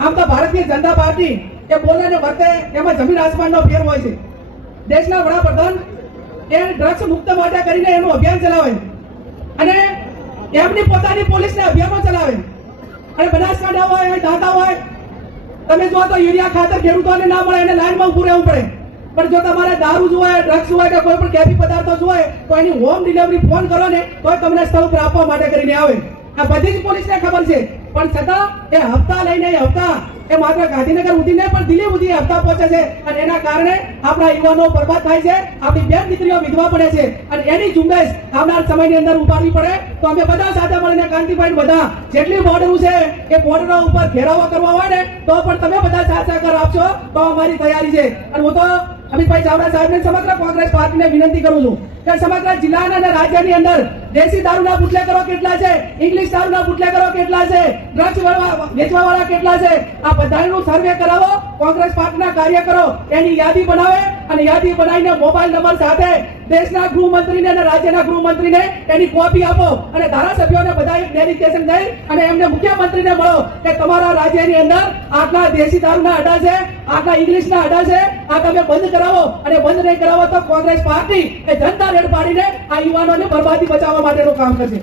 આમ તો ભારતીય જનતા પાર્ટી એ બોલે ને વર્તે એમાં જમીન આસમાનનો ફેર હોય છે. દેશના વડાપ્રધાન એ ડ્રગ્સ મુક્ત માટે કરીને એનું અભિયાન ચલાવે અને એમની પોતાની પોલીસને અભિયાનો ચલાવે અને બનાસકાંઠા હોય દાંતા હોય તમે જો તો યુરિયા ખાતર ખેડૂતોને ના મળે એને લાઈનમાં ઉભું રહેવું પડે. પણ જો તમારે દારૂ જોઈએ, ડ્રગ્સ હોય કે કોઈ પણ કેફી પદાર્થો જોઈએ તો એની હોમ ડિલિવરી ફોન કરો ને તો તમને સ્થળ ઉપર આપવા માટે કરીને આવે. આ બધી જ પોલીસને ખબર છે, પણ છતાં એ હપ્તા લઈને હપ્તા એ માત્ર ગાંધીનગર સુધી નહીં પણ દિલ્હી સુધી હપ્તા પહોંચે છે અને એના કારણે આપણા યુવાનો બરબાદ થાય છે, આપણી બેન દીકરીઓ વિધવા પડે છે અને એની ઝુંબેશ આવનાર સમયની અંદર ઉપાડવી પડે તો અમે બધા સાથે મળીને કાંતિભાઈ બધા જેટલી બોર્ડરો છે એ બોર્ડરો ઉપર ઘેરાવો કરવા હોય ને તો પણ તમે બધા સાથ સહકાર આપશો તો અમારી તૈયારી છે. અને હું તો અમિતભાઈ ચાવડા સાહેબને સમગ્ર કોંગ્રેસ પાર્ટીને વિનંતી કરું છું કે સમગ્ર જિલ્લાના અને રાજ્યની અંદર દેશી દારૂના બુટલેગરો કેટલા છે, ઇંગ્લિશ દારૂના બુટલેગરો કેટલા છે, ડ્રગ્સ વેચવા વાળા કેટલા છે, આ બધાનું સર્વે કરાવો. કોંગ્રેસ પાર્ટીના કાર્યકરો એની યાદી બનાવે અને યાદી બનાવીને મોબાઈલ નંબર સાથે દેશના ગૃહમંત્રીને અને રાજ્યના ગૃહમંત્રીને એની કોપી આપો અને ધારાસભ્યોને બધા એક ડેલિગેશન દઈ અને એમને મુખ્યમંત્રીને મળો કે તમારા રાજ્યની અંદર આટલા દેશી દારૂના અડ્ડા છે, આટલા ઇંગ્લિશના અડ્ડા છે, આ તમે બંધ કરાવો અને બંધ નહીં કરાવો તો કોંગ્રેસ પાર્ટી એ જનતા રેડ પાડીને આ યુવાનોને બરબાદી બચાવવા માટેનું કામ કરશે.